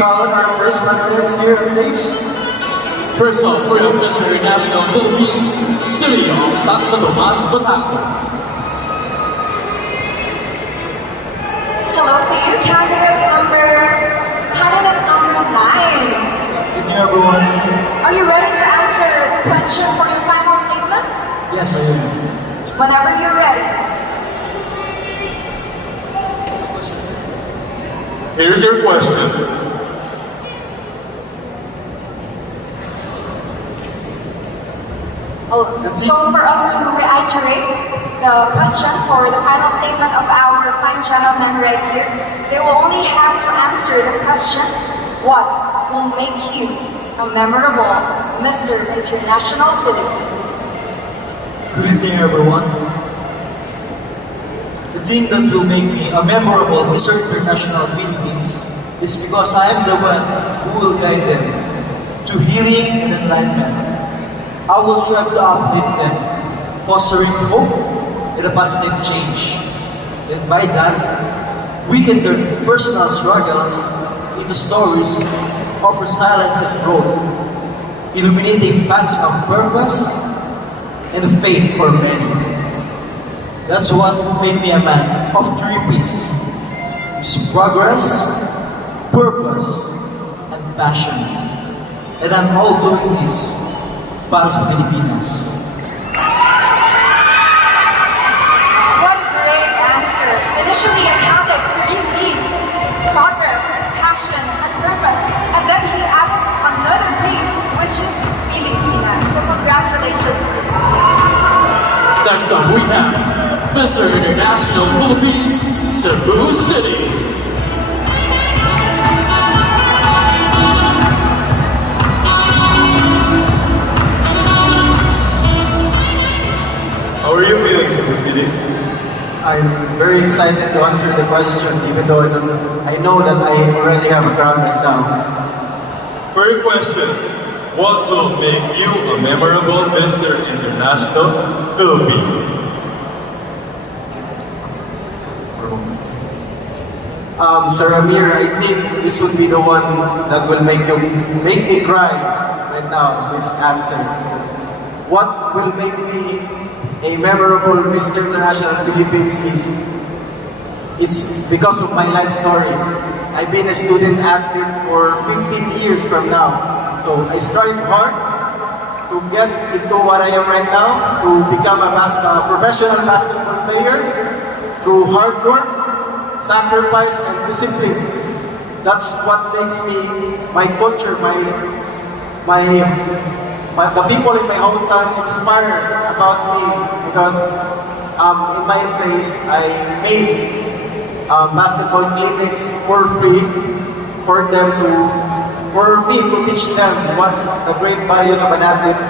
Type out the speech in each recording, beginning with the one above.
call in our first finalist here on stage. First off, we have Mr. International Philippines, City of Santo Tomas, Batangas. Hello to you, candidate number 9. Good evening, everyone. Are you ready to answer the question for your final statement? Yes, I am. Whenever you're ready. Here's your question. So for us to reiterate the question for the final statement of our fine gentlemen right here, they will only have to answer the question, what will make you a memorable Mr. International Philippines? Good evening, everyone. The thing that will make me a memorable Mr. International Philippines is because I am the one who will guide them to healing and enlightenment. I will strive to uplift them, fostering hope and a positive change. And by that, we can turn personal struggles into stories of resilience and growth, illuminating paths of purpose and faith for many. That's what made me a man of three P's: progress, purpose, and passion. And I'm all doing this para sa Pilipinas. What a great answer. Initially it counted 3 P's: progress, passion, and purpose. And then he added another P, which is Pilipinas. So congratulations to you. Next up, we have Mr. International Philippines, Cebu City. How are you feeling, Cebu City? I'm very excited to answer the question, even though I know that I already have a crown right now. For your question, what will make you a memorable Mr. International Philippines? Sir Amir, I think this would be the one that will make me cry right now. This answer. So, what will make me a memorable Mr. International Philippines is it's because of my life story. I've been a student athlete for 15 years from now. So I strive hard to get into what I am right now, to become a professional basketball player through hard work, sacrifice, and discipline. That's what makes me, my culture, the people in my hometown inspire about me because in my place I made basketball clinics for free for me to teach them what the great values of an athlete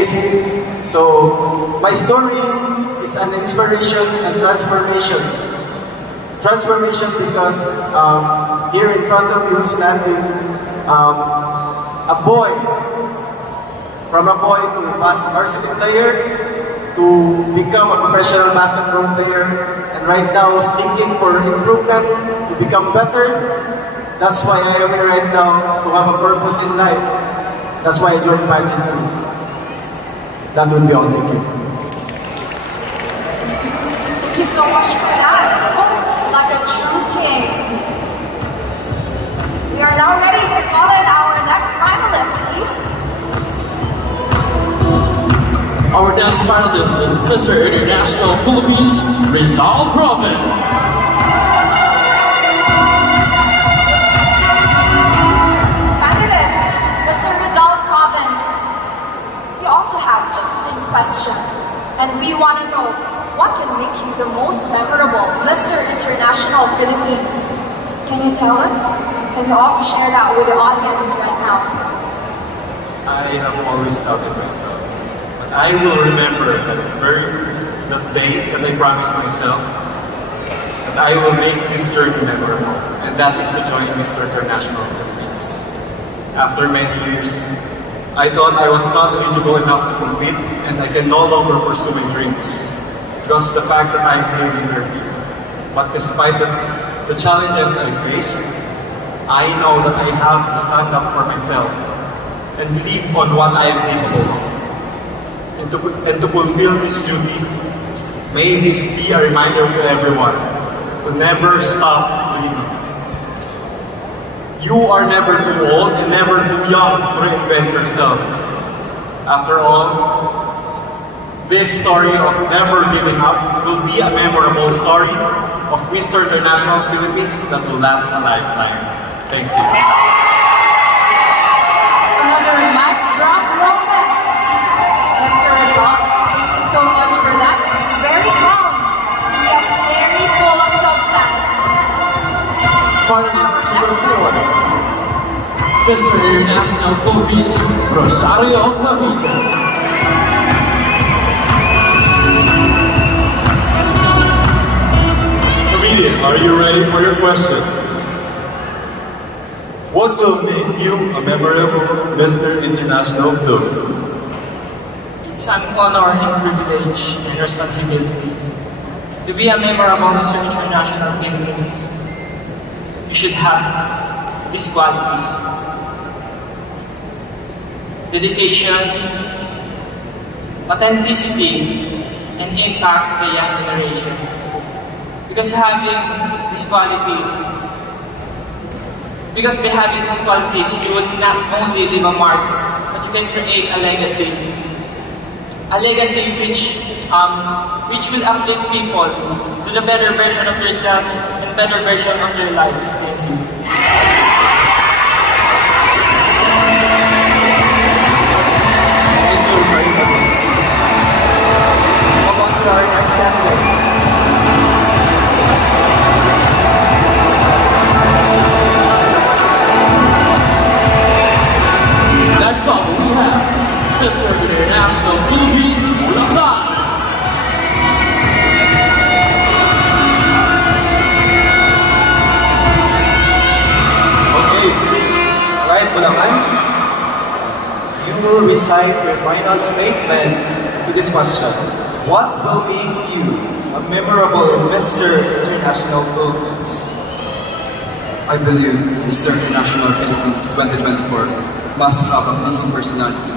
is. So my story is an inspiration and transformation. Transformation because here in front of you standing a boy, from a boy to varsity player to become a professional basketball player, and right now seeking for improvement to become better. That's why I am here right now, to have a purpose in life. That's why I joined pageantry. That would be all. Thank you. Thank you so much for that. Like a true king. We are now ready to call in our next finalist, please. Our next finalist is Mr. International Philippines, Rizal Province. Candidate, Mr. Rizal Province, we also have just the same question. And we want to know, what can make you the most memorable Mr. International Philippines? Can you tell us? Can you also share that with the audience right now? I have always doubted myself. But I will remember the day that I promised myself that I will make this journey memorable. And that is to join Mr. International Philippines. After many years, I thought I was not eligible enough to compete and I can no longer pursue my dreams. Because the fact that I'm here in Turkey. But despite the challenges I faced, I know that I have to stand up for myself and believe on what I am capable of. And to fulfill this duty, may this be a reminder to everyone to never stop dreaming. You are never too old and never too young to reinvent yourself. After all, this story of never giving up will be a memorable story of Mr. International Philippines that will last a lifetime. Thank you. Another mic drop moment. Mr. Rizal, thank you so much for that. Very calm, yet very full of substance. Finally, number 4, Mr. International Philippines, Rosario Cavite. Comedian, are you ready for your question? What will make you a memorable Mr. International Philippines? It's an honor and privilege and responsibility to be a memorable Mr. International Philippines. You should have these qualities: dedication, authenticity, and impact to the young generation. Because by having these qualities, you will not only leave a mark, but you can create a legacy. A legacy which will uplift people to the better version of yourself and better version of your lives. Thank you. Thank you, Rosario. Move on to our next candidate. Next up, we have Mr. International Philippines, Bulacan. Okay, alright, Bulacan. You will recite your final statement to this question. What will make you a memorable Mr. International Philippines? I believe Mr. International Philippines 2024 must have a pleasing personality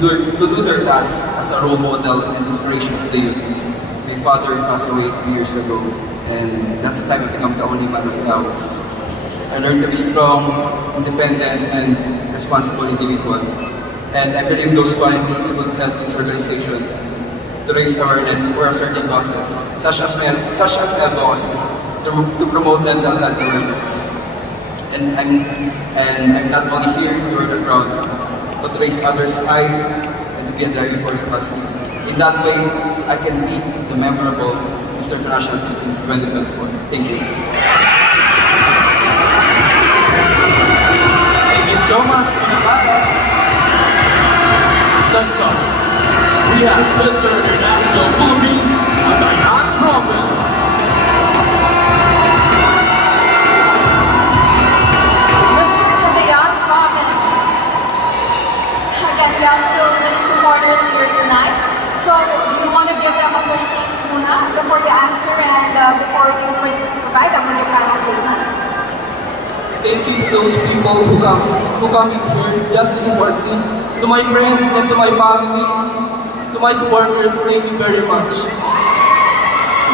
to do their task as a role model and inspiration of the youth. My father passed away 3 years ago, and that's the time I think I'm the only man of the house. I learned to be strong, independent, and responsible individual. And I believe those qualities would help this organization to raise awareness for certain causes, such as advocacy, to promote mental health awareness. And I'm not only here to run the crowd, but to raise others high and to be a driving force of us. In that way, I can be the memorable Mr. International Philippines 2024. Thank you. Thank you so much. Next up, we have Mr. International Philippines, Cagayan Province. Mr. Cagayan Province. Again, we have so many supporters here tonight. So, do you want to give them a quick thanks muna before you answer and before you provide them with your final statement? Thank you to those people who come in here just to support me. To my friends and to my families, to my supporters, thank you very much.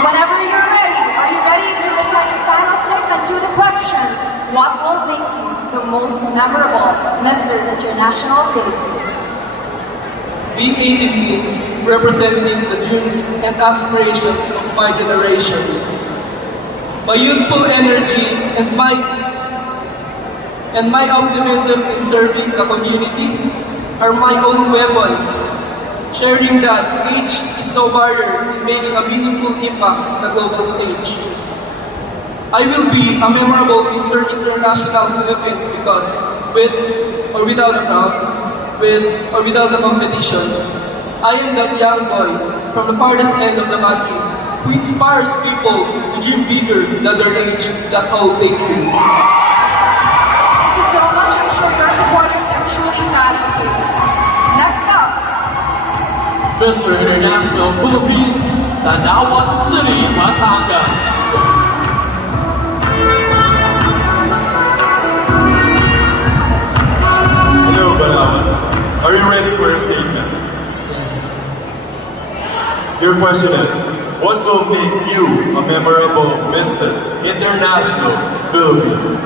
Whenever you're ready, are you ready to recite your final statement to the question, what will make you the most memorable Mr. International Philippines? Being 18 means representing the dreams and aspirations of my generation. My youthful energy and my optimism in serving the community are my own weapons, sharing that age is no barrier in making a meaningful impact on the global stage. I will be a memorable Mr. International Philippines because with or without a crown, with or without the competition, I am that young boy from the farthest end of the country who inspires people to dream bigger than their age. That's all. Thank you. Thank you so much. I'm sure your supporters are truly proud of you. Next up, Mr. International Philippines, Tanawan City, Batangas. Your question is, what will make you a memorable Mr. International Philippines?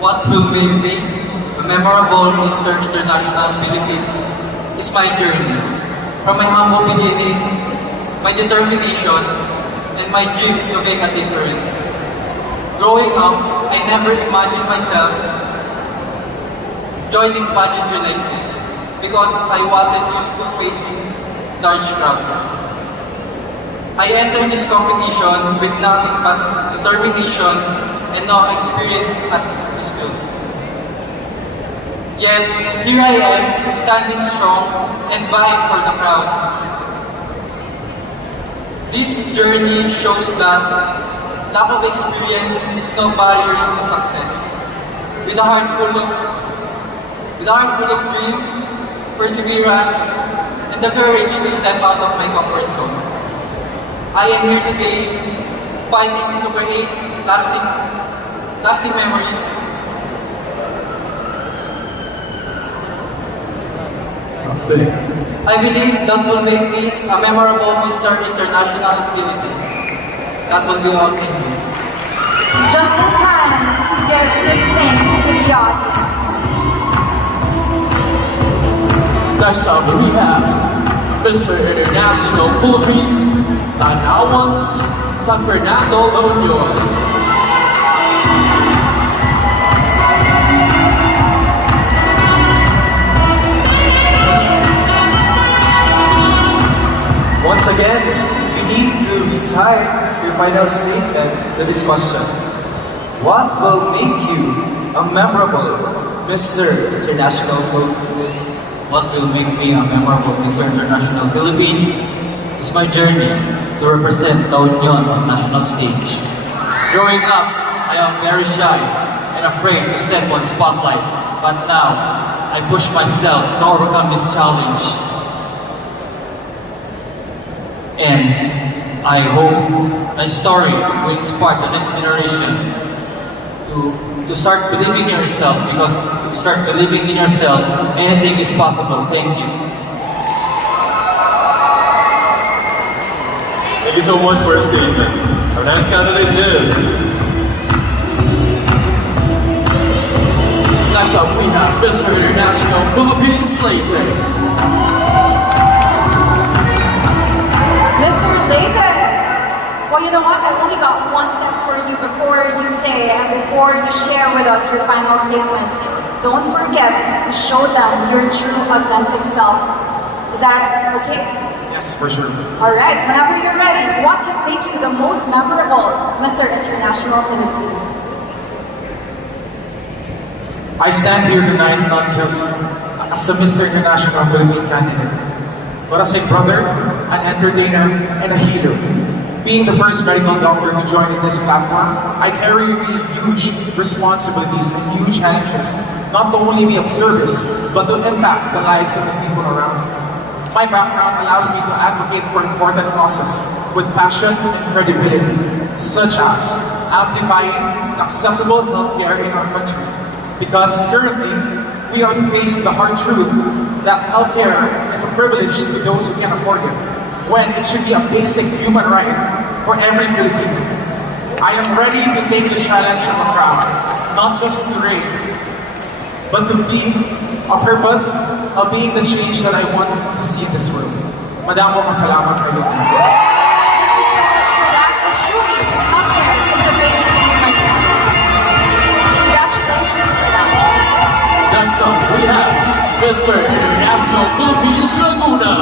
What will make me a memorable Mr. International Philippines is my journey. From my humble beginning, my determination, and my dream to make a difference. Growing up, I never imagined myself joining pageantry like this because I wasn't used to facing large crowds. I entered this competition with nothing but determination and no experience at this field. Yet, here I am, standing strong and vying for the crown. This journey shows that lack of experience is no barriers to success. With a heart full of dream, perseverance, and the courage to step out of my comfort zone. I am here today fighting to create lasting memories. I believe that will make me a memorable Mr. International Philippines. That will be all. Thank you. Just in time to give his thanks to the audience. Next up, we have Mr. International Philippines, Tanawan San Fernando, La Union. Once again, you need to recite your final statement to this question. What will make you a memorable Mr. International Philippines? What will make me a memorable Mr. International Philippines is my journey to represent La Union on national stage. Growing up, I am very shy and afraid to step on spotlight, but now I push myself to overcome this challenge. And I hope my story will inspire the next generation to start believing in yourself, because if you start believing in yourself, anything is possible. Thank you. Thank you so much for your statement. Our next candidate is Next up, we have Mr. International Philippines, Leyte. Mr. Leyte, well, you know what? I only got one thing for you before you say and before you share with us your final statement. Don't forget to show them your true, authentic self. Is that okay? yes, for sure. Alright, whenever you're ready, what can make you the most memorable Mr. International Philippines? I stand here tonight not just as a Mr. International Philippine candidate, but as a brother, an entertainer, and a hero. Being the first medical doctor to join in this platform, I carry huge responsibilities and huge challenges, not to only be of service, but to impact the lives of the people around me. My background allows me to advocate for important causes with passion and credibility, such as amplifying accessible healthcare in our country. Because currently, we are to face the hard truth that healthcare is a privilege to those who can afford it, when it should be a basic human right for every Filipino. I am ready to take the challenge of the crowd, not just to reign, but to be a purpose of being the change that I want to see in this world. Madamo kasalamat kayo. Thank you so much for that. It truly healthcare is a basic human right. Congratulations for that. Next up, we have Mr. International Philippines, Laguna.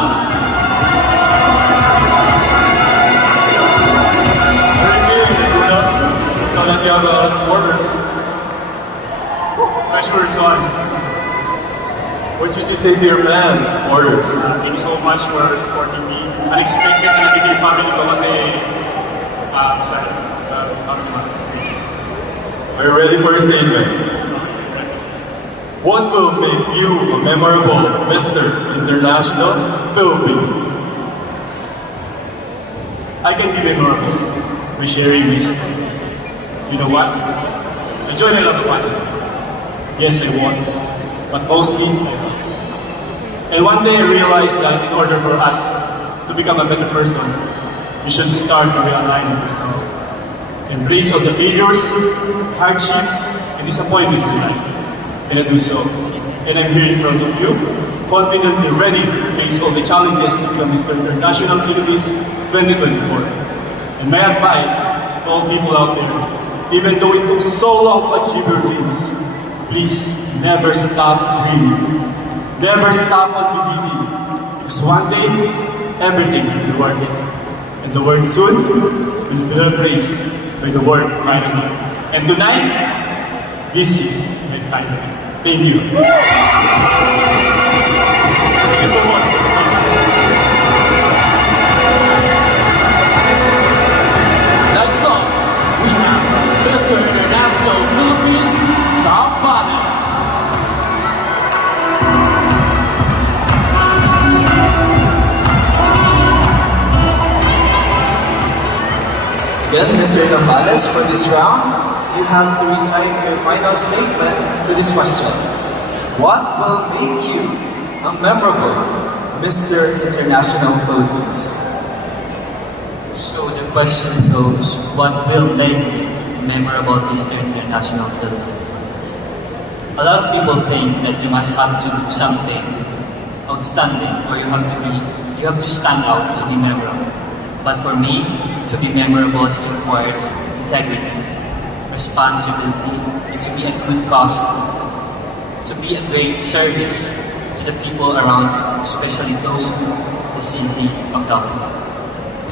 Very good, Laguna. Sound like you have supporters. Sure, son. What should you say to your fans, supporters? Thank you so much for supporting me. Unexpected na naging yung family ko kasi basta Are you ready for your statement? What will make you a memorable Mr. International Philippines? I can be memorable by sharing my stories. You know what? I joined a lot of pageantry. Yes, I won, but mostly I lost. And one day I realized that in order for us to become a better person, we should start by realigning ourselves. Embrace all the failures, hardship, and disappointments in life. And I do so. And I'm here in front of you, confidently ready to face all the challenges to become Mr. International Philippines 2024. And my advice to all people out there, even though it took so long to achieve your dreams, please never stop dreaming. Never stop on believing. Because one day, everything will be worth it. And the word soon will be replaced by the word finally. And tonight, this is my finally. Thank you. Thank you so much. Next up, we have Mr. International Philippines, Sam Bane. Again, Mr. Zambales, for this round, you have to recite your final statement to this question. What will make you a memorable Mr. International Philippines? So the question goes, what will make me memorable Mr. International Philippines? A lot of people think that you must have to do something outstanding or you have to stand out to be memorable. But for me, to be memorable, it requires integrity, responsibility, and to be a good cause, to be a great service to the people around you, especially those who is in need of help.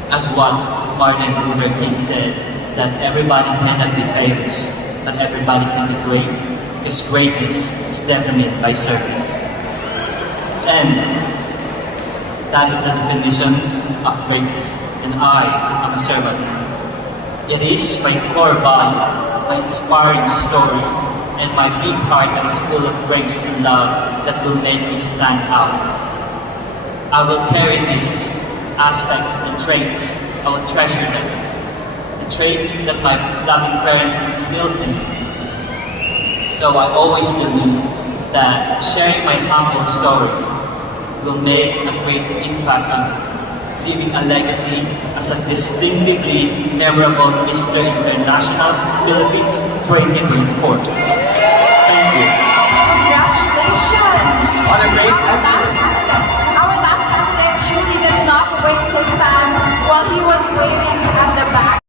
As what Martin Luther King said, that everybody cannot be famous, but everybody can be great, because greatness is determined by service. And that is the definition of greatness, and I am a servant. It is my core value, my inspiring story, and my big heart that is full of grace and love that will make me stand out. I will carry these aspects and traits. I will treasure them. The traits that my loving parents instilled in me. So I always believe that sharing my humble story will make a great impact on leaving a legacy as a distinctively memorable Mr. International Philippines 2024. Thank you. Congratulations! What a great answer! Our last candidate truly did not waste his time while he was waiting at the back.